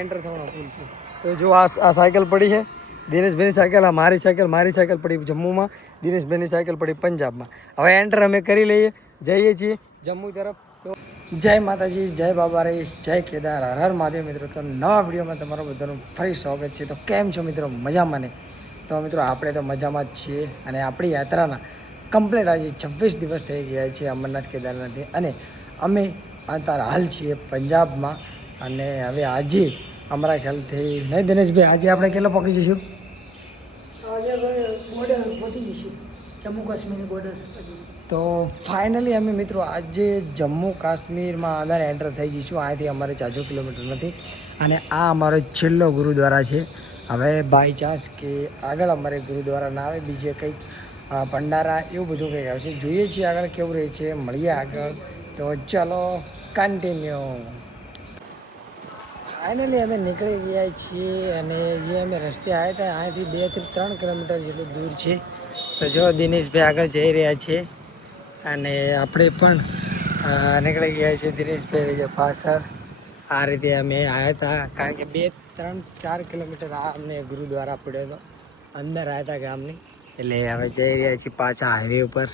Enter થવાનો પુલ છે તો જો આ સાયકલ પડી છે દિનેશભાઈની સાયકલ, આ મારી સાયકલ પડી જમ્મુમાં, દિનેશભાઈની સાયકલ પડી પંજાબમાં. હવે એન્ટર અમે કરી લઈએ, જઈએ છીએ જમ્મુ તરફ. તો જય માતાજી, જય બાબારી, જય કેદાર, હર હર મહાદેવ મિત્રો. તો નવા વિડીયોમાં તમારું બધાનું ફરી સ્વાગત છે. તો કેમ છો મિત્રો? મજામાં ને? તો મિત્રો આપણે તો મજામાં જ છીએ અને આપણી યાત્રાના કમ્પ્લીટ આજે 26 દિવસ થઈ ગયા છે અમરનાથ કેદારનાથથી. અને અમે અત્યારે હાલ છીએ પંજાબમાં. અને હવે આજે અમારા ખ્યાલથી નહીં દિનેશભાઈ, આજે આપણે કેટલો પકડી જઈશું? આજે બોર્ડર પહોંચી જઈશું, જમ્મુ કાશ્મીરની બોર્ડર. તો ફાઇનલી અમે મિત્રો આજે જમ્મુ કાશ્મીરમાં અંદર એન્ટર થઈ જઈશું. અહીંથી અમારે 400 કિલોમીટર નથી. અને આ અમારો છેલ્લો ગુરુદ્વારા છે. હવે બાય ચાન્સ કે આગળ અમારે ગુરુદ્વારા ના આવે, બીજે કંઈક ભંડારા એવું બધું કંઈક આવશે. જોઈએ છીએ આગળ કેવું રહે છે, મળીએ આગળ. તો ચલો કન્ટિન્યુ. ફાઇનલી અમે નીકળી ગયા છીએ અને જે અમે રસ્તે આવ્યા હતા અહીંયાથી 2 થી 3 કિલોમીટર જેટલું દૂર છે. તો જો દિનેશભાઈ આગળ જઈ રહ્યા છે અને આપણે પણ નીકળી ગયા છીએ દિનેશભાઈ પાછળ. આ રીતે અમે આવ્યા હતા, કારણ કે 2, 3, 4 કિલોમીટર આ અમને ગુરુદ્વારા પડ્યો હતો, અંદર આવ્યા હતા ગામની. એટલે હવે જઈ રહ્યા છીએ પાછા હાઈવે ઉપર.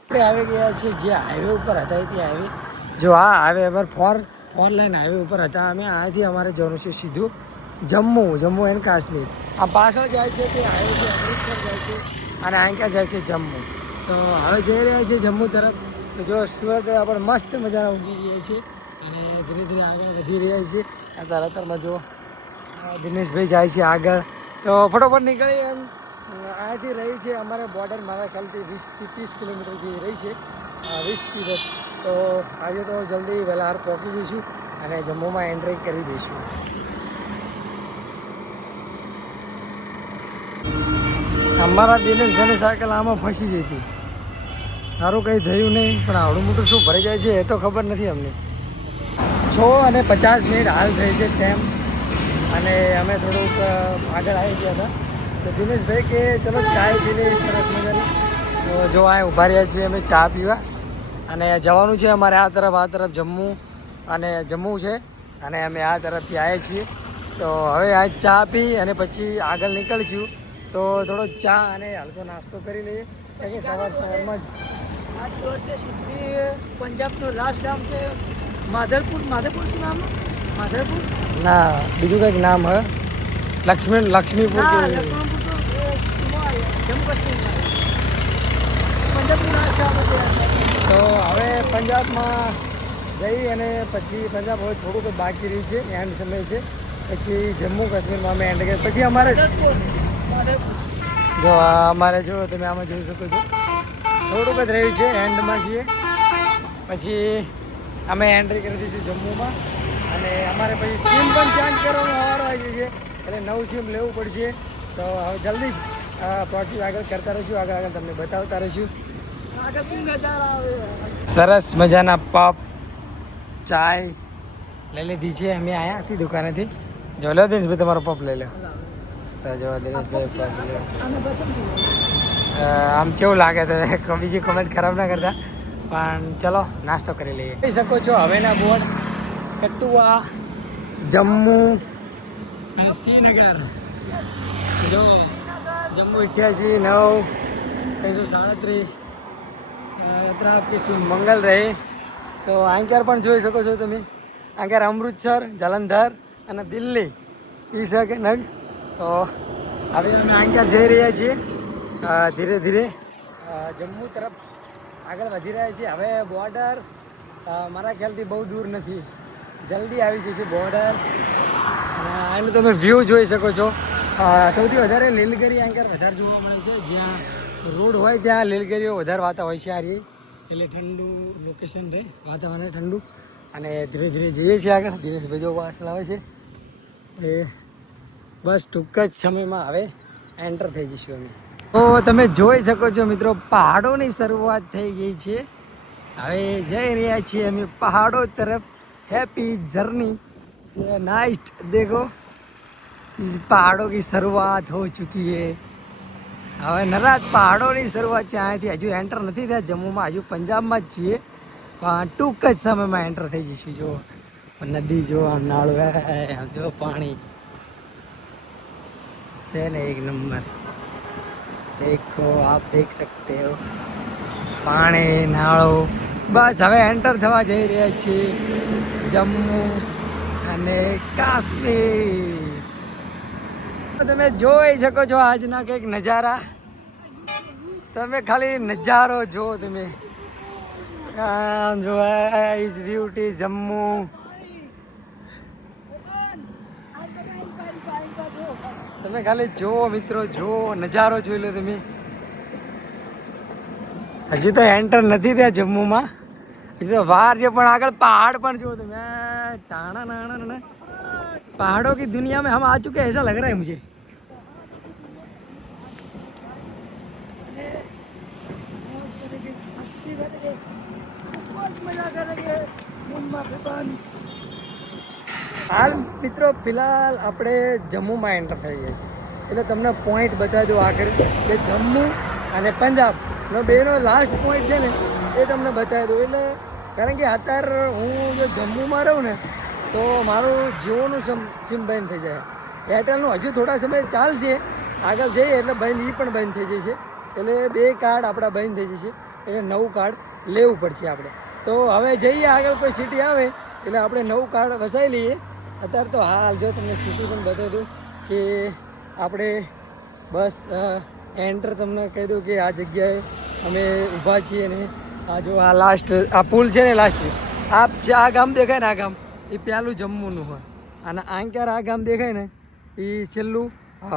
આપણે આવી ગયા છીએ જે હાઈવે ઉપર હતા તે હાઈવે. જો આ હાઈવે પર ફોર લાઈન હાઈવે ઉપર હતા અમે. અહીંયાથી અમારે જવાનું છે સીધું જમ્મુ એન્ડ કાશ્મીર. આ પાછળ જાય છે તે હાઈવે છે અમૃતસર જાય છે અને અહીંયા જાય છે જમ્મુ. તો હવે જઈ રહ્યા છીએ જમ્મુ તરફ. તો જો સુરત આપણે મસ્ત મજાના ઊંઘી ગયા છીએ અને ધીરે ધીરે આગળ વધી રહ્યા છીએ. અત્યારમાં જો દિનેશભાઈ જાય છે આગળ. તો ફટોફટ નીકળી એમ. અહીંયાથી રહી છે અમારે બોર્ડર મારા ખ્યાલથી 20 થી 30 કિલોમીટર જેવી રહી છે, 20 થી 10. તો આજે તો જલ્દી વહેલા પહોંચી જઈશું અને જમ્મુમાં એન્ટ્રી કરી દઈશું. અમારા દિનેશભાઈની સાયકલ આમાં ફસી જઈ હતી. સારું કંઈ થયું નહીં, પણ આવડું મોટું શું ભરાઈ જાય છે એ તો ખબર નથી અમને. 6:50 હાલ થઈ છે ટાઈમ અને અમે થોડુંક આગળ આવી ગયા હતા. તો દિનેશભાઈ કે ચલો ચાય પી લઈએ સરસ મજાની. તો જો આ ઊભા રહ્યા છીએ અમે ચા પીવા અને જવાનું છે અમારે આ તરફ જમ્મુ અને જમ્મુ છે અને અમે આ તરફથી આવ્યા છીએ. તો હવે આ ચા પી અને પછી આગળ નીકળીશું. તો થોડો ચા અને હલકો નાસ્તો કરી લઈએ, કારણ કે સવારમાં જ આ દોર છે સીધી પંજાબનું લાસ્ટ ગામ છે માધરપુર શું નામ? માધરપુર ના, બીજું કંઈક નામ હે, લક્ષ્મીપુર. જમ્મુ કાશ્મીર પંજાબનું લાસ્ટ ગામ છે. તો હવે પંજાબમાં જઈ અને પછી પંજાબ હવે થોડુંક બાકી રહ્યું છે, એન્ડ સમય છે. પછી જમ્મુ કાશ્મીરમાં અમે એન્ડ કરીએ. પછી અમારે જો અમારે જો તમે આમાં જોઈ શકો છો થોડુંક જ રહ્યું છે, એન્ડમાં છીએ. પછી અમે એન્ટ્રી કરી દીધી જમ્મુમાં અને અમારે પછી સિમ પણ ચેન્જ કરવાનો વારો આવી ગયો છે, એટલે નવું સિમ લેવું પડશે. તો હવે જલ્દી પહોંચી આગળ કરતા રહીશું, આગળ તમને બતાવતા રહીશું. સરસ મજાના પપ ચાય લઈ લીધી છે અમે અહીંયા હતી દુકાનેથી. જો લો દિનેશભાઈ તમારો પપ લઈ લો. તો જો દિનેશભાઈ પપ લો. આમ કેવું લાગે તો બીજી કોમેન્ટ ખરાબ ના કરતા, પણ ચલો નાસ્તો કરી લઈએ. જોઈ શકો છો હવેના બોર્ડ કટુઆ, જમ્મુ અને શ્રીનગર. જો જમ્મુ 88 9 337 યાત્રા આપકી શુભ મંગલ રહે. તો આંક્યાર પણ જોઈ શકો છો તમે. આંક્યાર અમૃતસર, જલંધર અને દિલ્હી એ છે કે નગ. તો હવે અમે આંક્યાર જઈ રહ્યા છીએ ધીરે ધીરે જમ્મુ તરફ આગળ વધી રહ્યા છીએ. હવે બોર્ડર મારા ખ્યાલથી બહુ દૂર નથી, જલ્દી આવી જશે બોર્ડર. એનું તમે વ્યૂ જોઈ શકો છો. સૌથી વધારે લીલગરી આંક્યાર વધારે જોવા મળે છે. જ્યાં રોડ હોય ત્યાં લીલગરીઓ વધારે વાતા હોય છે. આ રહી એટલે ઠંડુ લોકેશન રહે, વાતાવરણ ઠંડુ. અને ધીરે ધીરે જઈએ છીએ આગળ. દિનેશભાઈ જો પાછળ આવે છે એ બસ ટૂંક જ સમયમાં હવે એન્ટર થઈ જઈશું અમે. તો તમે જોઈ શકો છો મિત્રો પહાડોની શરૂઆત થઈ ગઈ છે. હવે જઈ રહ્યા છીએ અમે પહાડો તરફ. हैप्पी जर्नी नाइट देखो इस पहाड़ों की शुरुआत हो चुकी है. હવે નરાજ પહાડોની શરૂઆત છે. અહીંયાથી હજુ એન્ટર નથી થયા જમ્મુમાં, હજુ પંજાબમાં જ છીએ, પણ ટૂંક જ સમયમાં એન્ટર થઈ જઈશું. જો नदी जो नाल है जो पानी से ने एक नंबर देखो आप देख सकते हो पानी नाळो बस હવે એન્ટર થવા જઈ રહ્યા છીએ જમ્મુ અને કાશ્મીર તમે જોઈ શકો છો આજના કંઈક નજારા તમે ખાલી નજારો જો તમે જો ઇઝ બ્યુટી જમ્મુ તમે ખાલી જો મિત્રો જો નજારો જોઈ લો તમે હજી તો એન્ટર નથી થયા જમ્મુમાં હજી તો વાર છે પણ આગળ પહાड़ પણ જો તમે टाणा नाणा पहाड़ों की दुनिया में हम आ चुके हैं ऐसा लग रहा है मुझे हाल मित्रों फिलहाल આપણે જમ્મુમાં એન્ટર થઈ ગયા છીએ એટલે તમને પોઈન્ટ બતાવી દઉં આગળ કે જમ્મુ અને પંજાબનો બેનો લાસ્ટ પોઈન્ટ છે ને એ તમને બતાવી દઉં એટલે કારણ કે અત્યારે હું જો જમ્મુમાં રહું ને તો મારું જીઓનું સિમ બંધ થઈ જાય એરટેલનું હજુ થોડા સમય ચાલશે આગળ જઈએ એટલે બંધ એ પણ બંધ થઈ જશે એટલે બે કાર્ડ આપણા બંધ થઈ જશે એટલે નવું કાર્ડ લેવું પડશે આપણે તો હવે જઈએ આગળ કોઈ સિટી આવે એટલે આપણે નવું કાર્ડ વસાવી લઈએ અત્યારે તો હાલ જો તમને સિટી પણ બતાવી દઉં કે આપણે બસ એન્ટર તમને કહી દઉં કે આ જગ્યાએ અમે ઊભા છીએ ને આ જો આ લાસ્ટ આ પુલ છે ને લાસ્ટ આ ગામ દેખાય ને આ ગામ એ પહેલું જમ્મુનું હોય અને આંક્યાર આ ગામ દેખાય ને એ છેલ્લું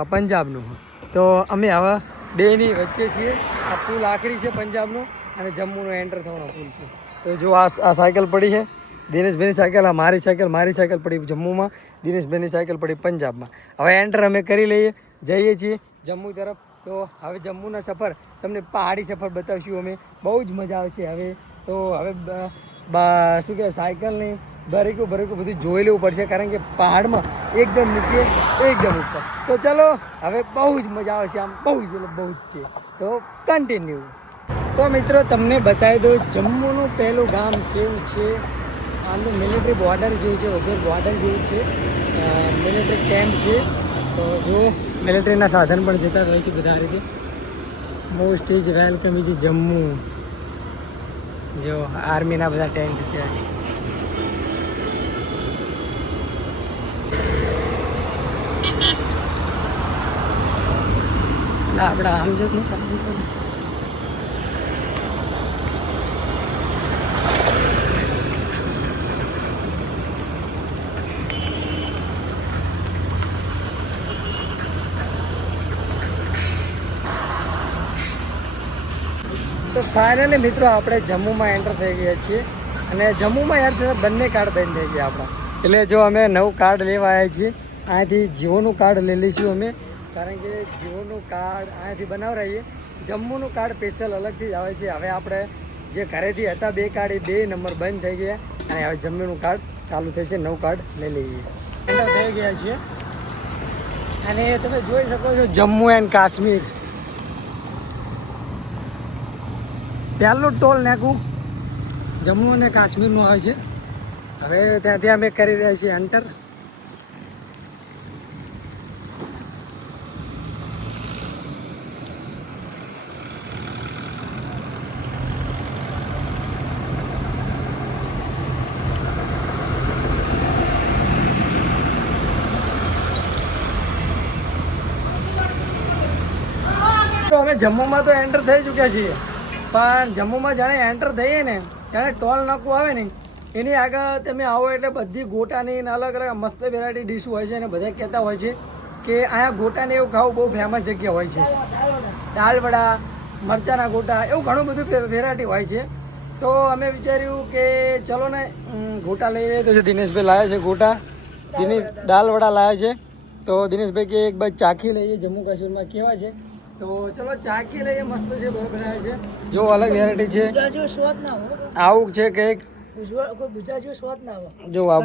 પંજાબનું હોય તો અમે હવે બેની વચ્ચે છીએ આ પુલ આખરી છે પંજાબનો અને જમ્મુનો એન્ટર થવાનો પુલ છે તો જો આ સાયકલ પડી છે દિનેશભાઈની સાયકલ આ મારી સાયકલ પડી જમ્મુમાં દિનેશભાઈની સાયકલ પડી પંજાબમાં હવે એન્ટર અમે કરી લઈએ જઈએ છીએ જમ્મુ તરફ તો હવે જમ્મુના સફર તમને પહાડી સફર બતાવશું અમે બહુ જ મજા આવશે હવે તો હવે શું કહેવાય સાયકલની બરીકું બધું જોઈ લેવું પડશે કારણ કે પહાડમાં એકદમ નીચે એકદમ ઉપર તો ચલો હવે બહુ જ મજા આવશે આમ બહુ જ તે તો કન્ટિન્યુ તો મિત્રો તમને બતાવી દઉં જમ્મુનું પહેલું ગામ કેવું છે આનું મિલિટરી બોર્ડર જેવું છે વગર બોર્ડર જેવું છે મિલિટરી કેમ્પ છે તો જો મિલિટરીના સાધન પણ જતા હોય છે બધા રીતે most is welcome is Jammu જો આર્મીના બધા ટેન્ટ છે આપણે આમ જ તો ફાઇનલી મિત્રો આપણે જમ્મુમાં એન્ટર થઈ ગયા છીએ અને જમ્મુમાં યાર થતાં બંને કાર્ડ બંધ થઈ ગયા આપણા એટલે જો અમે નવું કાર્ડ લેવા આવ્યા છીએ અહીંયાથી જીઓનું કાર્ડ લઈ લઈશું અમે કારણ કે જીઓનું કાર્ડ અહીંયાથી બનાવડાવીએ જમ્મુનું કાર્ડ સ્પેશિયલ અલગથી જ આવે છે હવે આપણે જે ઘરેથી હતા બે કાર્ડ એ બે નંબર બંધ થઈ ગયા અને હવે જમ્મુનું કાર્ડ ચાલુ થશે નવું કાર્ડ લઈ લઈએ એન્ટર થઈ ગયા છીએ અને તમે જોઈ શકો છો જમ્મુ એન્ડ કાશ્મીર પહેલું ટોલ નાકું જમ્મુ અને કાશ્મીરનું આવે છે હવે ત્યાંથી અમે કરી રહ્યા છીએ એન્ટર તો અમે જમ્મુમાં તો એન્ટર થઈ ચૂક્યા છીએ પણ જમ્મુમાં જાણે એન્ટર થઈએ ને જાણે ટોલ નાકું આવે ને એની આગળ તમે આવો એટલે બધી ગોટાની અલગ અલગ મસ્ત વેરાયટી ડીશ હોય છે અને બધા કહેતા હોય છે કે અહીંયા ગોટાને એવું ખાવું બહુ ફેમસ જગ્યા હોય છે દાલવડા મરચાના ગોટા એવું ઘણું બધું વેરાયટી હોય છે તો અમે વિચાર્યું કે ચલો ને ગોટા લઈ લઈએ તો દિનેશભાઈ લાવ્યા છે ગોટા દિનેશ દાલવડા લાવ્યા છે તો દિનેશભાઈ કે એક બાજુ ચાખી લઈએ જમ્મુ કાશ્મીરમાં કેવા છે તો ચલો ચાખી લઈએ મસ્ત છે બહુ બનાવે છે જો અલગ વેરાયટી છે આવું છે કંઈક જો આ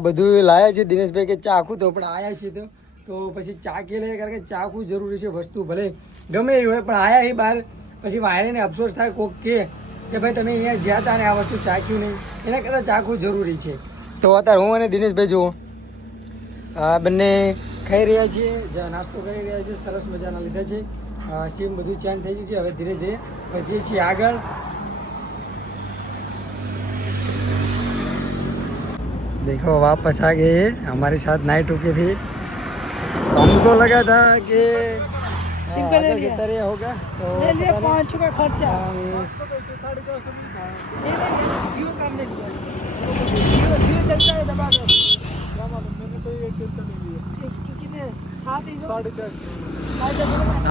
બધું લાયા છે દિનેશભાઈ કે ચાખું તો પણ આયા છે તો પછી ચાખી લઈએ કારણ કે ચાખવું જરૂરી છે વસ્તુ ભલે ગમે એવી હોય પણ આયા એ બહાર પછી વાયરીને અફસોસ થાય કોક કે ભાઈ તમે અહીંયા જ્યાં હતા ને આ વસ્તુ ચાખ્યું નહીં એના કરતાં ચાખવું જરૂરી છે તો અત્યારે હું અને દિનેશભાઈ જુઓ આ બંને ખાઈ રહ્યા છીએ, જ્યાં નાસ્તો કરી રહ્યા છીએ, સરસ મજાના લીધા છે. સીમ બધું ચેન્જ થઈ ગયું છે. હવે ધીરે ધીરે વધીએ છીએ આગળ. देखो वापस आ गए हैं, हमारे साथ नाइट रुके थे. हमको लगा था कि सिंपल आगे की तरह होगा तो ले लिए पता नहीं. 500 का खर्चा हाँ, 450 नहीं था जियो काम नहीं हुआ जियो चलता है दबा दो क्या मालूम मैंने तो ये चलता नहीं लिया कितने 450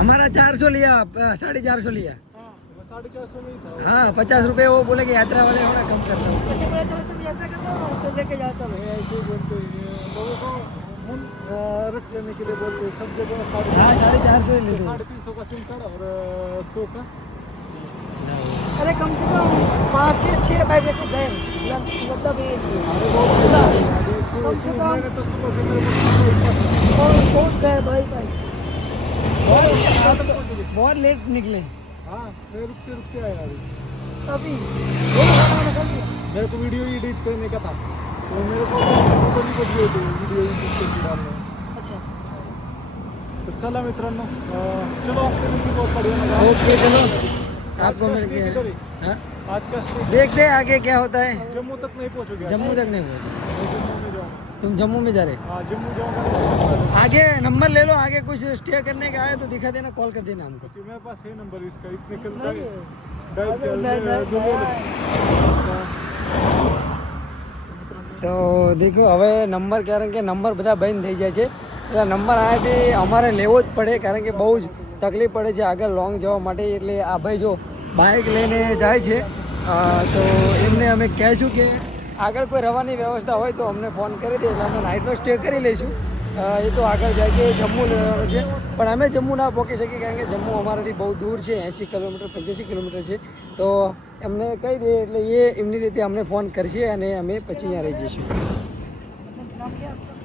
हमारा 400 लिया, 450 लिया. 450 में था हाँ 50 रुपये वो बोले कि यात्रा वाले थोड़ा कम कर दो. ऐसे पता चला तुम यात्रा करते हो तो लेके जाओ चलो ऐसे बोलते हैं लोगों को मुन रख लेने के लिए बोलते हैं सब जगह हाँ 450 ही लेते. 350 का सिम कार्ड और 100 का अरे कम से कम 5-6 बाइक ऐसे गए मतलब ये कम से कम मैंने तो सुबह से मेरे को बहुत गए भाई बहुत लेट निकले. हाँ मैं रुकते आया अभी अभी मेरे को वीडियो एडिट करने का था तो मेरे को वीडियो एडिट करके डालना है. अच्छा तो चला मित्रांनो चलो आपसे मिलके बहुत बढ़िया लगा. ओके चलो आज आपको का मिल स्टे के किधर है? हाँ? आज का स्टे देखते हैं आगे क्या होता है. जम्मू तक नहीं पहुंचोगे आज? जम्मू तक नहीं पहुँचे. मैं जम्मू में जाऊँगा. तुम जम्मू में जा रहे. हाँ जम्मू जाऊँगा. आगे नंबर ले लो, आगे कुछ स्टे करने का आए तो दिखा देना, कॉल कर देना हमको. कि मेरे पास है नंबर इसका इसने कल नहीं डायल किया તો દેખો હવે નંબર, કારણ કે નંબર બધા બંધ થઈ જાય છે એટલે નંબર આયાથી અમારે લેવો જ પડે, કારણ કે બહુ જ તકલીફ પડે છે આગળ લોંગ જવા માટે. એટલે આ ભાઈ જો બાઇક લઈને જાય છે તો એમને અમે કહીશું કે આગળ કોઈ રહેવાની વ્યવસ્થા હોય તો અમને ફોન કરી દે એટલે અમે નાઇટનો સ્ટે કરી લઈશું. એ તો આગળ જાય છે, જમ્મુ લેવાનું છે પણ અમે જમ્મુ ના પહોંચી શકીએ કારણ કે જમ્મુ અમારાથી બહુ દૂર છે, 80 કિલોમીટર 85 કિલોમીટર છે. તો એમને કહી દઈએ એટલે એ એમની રીતે અમને ફોન કરશે અને અમે પછી અહીંયા રહી જઈશું.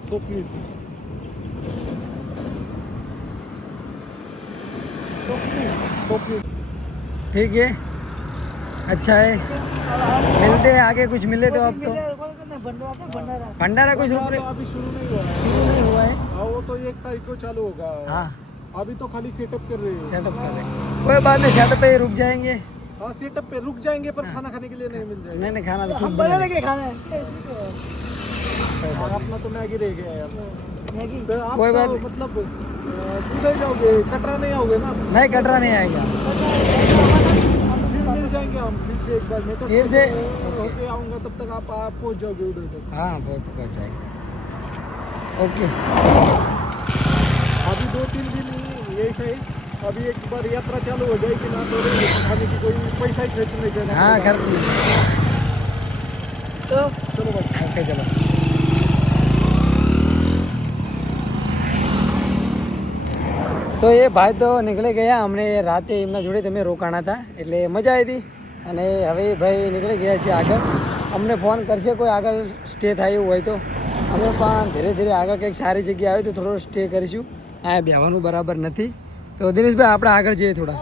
स्वप्निल ठीक है, अच्छा है, मिलते हैं आगे. कुछ मिले तो अब तो भंडारा कुछ तो अभी शुरू नहीं हुआ है. शुरू नहीं हुआ है. हाँ वो तो 1 तारीख को चालू होगा. हाँ अभी तो खाली सेटअप कर रहे हैं. सेटअप कर रहे हैं, कोई बात नहीं, सेटअप पे ही रुक जाएंगे. हाँ सेटअप पे रुक जाएंगे पर खाना खाने के लिए नहीं मिल जाएगा. नहीं नहीं, खाना तो हम खुद बना बना लेके खाना है इसमें क्या है? और अपना तो मैगी रह गया यार. मैगी तो आप कोई तो बात नहीं. मतलब किधर जाओगे? कटरा नहीं आओगे ना? नहीं, कटरा नहीं आएगा. फिर मिल जाएंगे हम फिर से एक बार. मैं तो फिर से? होके आऊँगा तब तक आप पहुँच जाओगे उधर तक. हाँ बहुत पहुँच जाएगा. ओके अभी 2-3 दिन ये सही. अभी एक बार यात्रा चालू हो जाएगी ना तो खाने की कोई पैसा ही खर्च नहीं करना. हाँ घर तो चलो भाई. ओके चलो. તો એ ભાઈ તો નીકળી ગયા, અમને રાતે એમના જોડે તમે રોકાણા હતા એટલે મજા આવી હતી અને હવે ભાઈ નીકળી ગયા છે આગળ. અમને ફોન કરશે કોઈ આગળ સ્ટે થાય એવું હોય તો અમે પણ ધીરે ધીરે આગળ કંઈક સારી જગ્યા આવે તો થોડો સ્ટે કરીશું. આ બેહવાનું બરાબર નથી તો દિનેશભાઈ આપણે આગળ જઈએ થોડા,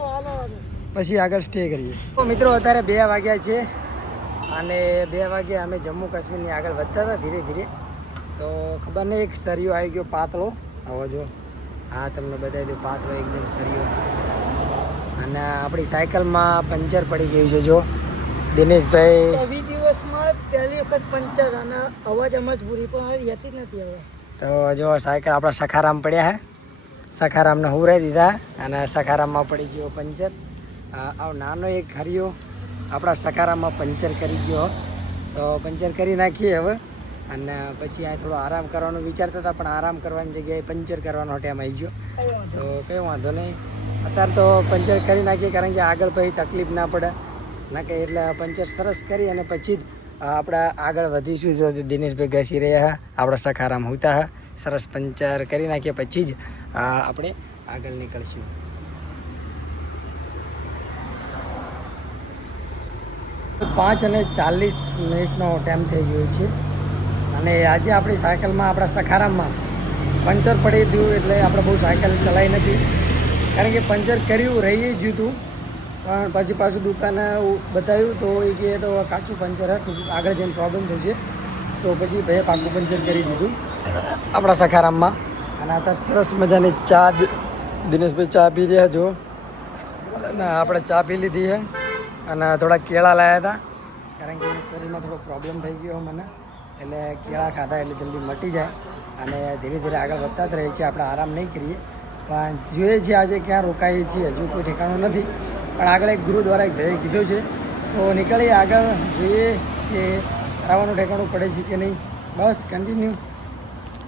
પછી આગળ સ્ટે કરીએ. તો મિત્રો અત્યારે 2 વાગ્યા છે અને 2 વાગ્યા અમે જમ્મુ કાશ્મીરની આગળ વધતા હતા ધીરે ધીરે. તો ખબર નહીં એક સરિયો આવી ગયો પાતળો, આવો જો. હા તમને બતાવી દઉં, પાતળો એકદમ સરિયો. અને આપણી સાયકલમાં પંચર પડી ગયું છે જો દિનેશભાઈ. 20 દિવસમાં પહેલી વખત પંચર અને અવાજ પૂરી પણ હતી જ નથી હવે. તો જો સાયકલ આપણા સખારામ પડ્યા હે, સખારામને હુરાઈ દીધા અને સખારામમાં પડી ગયો પંચર. આવો નાનો એક હરિયો આપણા સખારામમાં પંચર કરી ગયો. તો પંચર કરી નાખીએ હવે અને પછી આ થોડો આરામ કરવાનું વિચારતા હતા પણ આરામ કરવાની જગ્યાએ પંચર કરવાનો ટાઈમ આવી ગયો. તો કંઈ વાંધો નહીં, અત્યારે તો પંચર કરી નાખીએ કારણ કે આગળ પછી તકલીફ ના પડે ના કે. એટલે પંચર સરસ કરી અને પછી જ આપણા આગળ વધીશું. જો દિનેશભાઈ ઘસી રહ્યા હા, આપણા સખારામ હોતા હા, સરસ પંચર કરી નાખીએ પછી જ આપણે આગળ નીકળશું. 5:40 ટાઈમ થઈ ગયો છે અને આજે આપણી સાયકલમાં આપણા સખારામમાં પંચર પડી ગયું એટલે આપણે બહુ સાયકલ ચલાવી નથી કારણ કે પંચર કર્યું રહી જ ગયું હતું. પણ પછી પાછું દુકાને બતાવ્યું તો એ કહે તો કાચું પંચર હતું, આગળ જઈને પ્રોબ્લેમ થશે. તો પછી ભાઈએ પાકું પંચર કરી દીધું આપણા સખારામમાં. અને અત્યારે સરસ મજાની ચા દિનેશભાઈ ચા પી રહ્યા જો. અને આપણે ચા પી લીધી છે અને થોડા કેળા લાવ્યા હતા કારણ કે શરીરમાં થોડો પ્રોબ્લેમ થઈ ગયો મને, એટલે કેળા ખાધા એટલે જલ્દી મટી જાય અને ધીરે ધીરે આગળ વધતા જ રહીએ છીએ. આપણે આરામ નહીં કરીએ પણ જોઈએ છીએ આજે ક્યાં રોકાઈએ છીએ, હજુ કોઈ ઠેકાણું નથી. પણ આગળ એક ગુરુ દ્વારા એક ભાઈએ કીધું છે તો નીકળીએ આગળ, જોઈએ કે આવવાનું ઠેકાણું પડે છે કે નહીં. બસ કન્ટિન્યુ.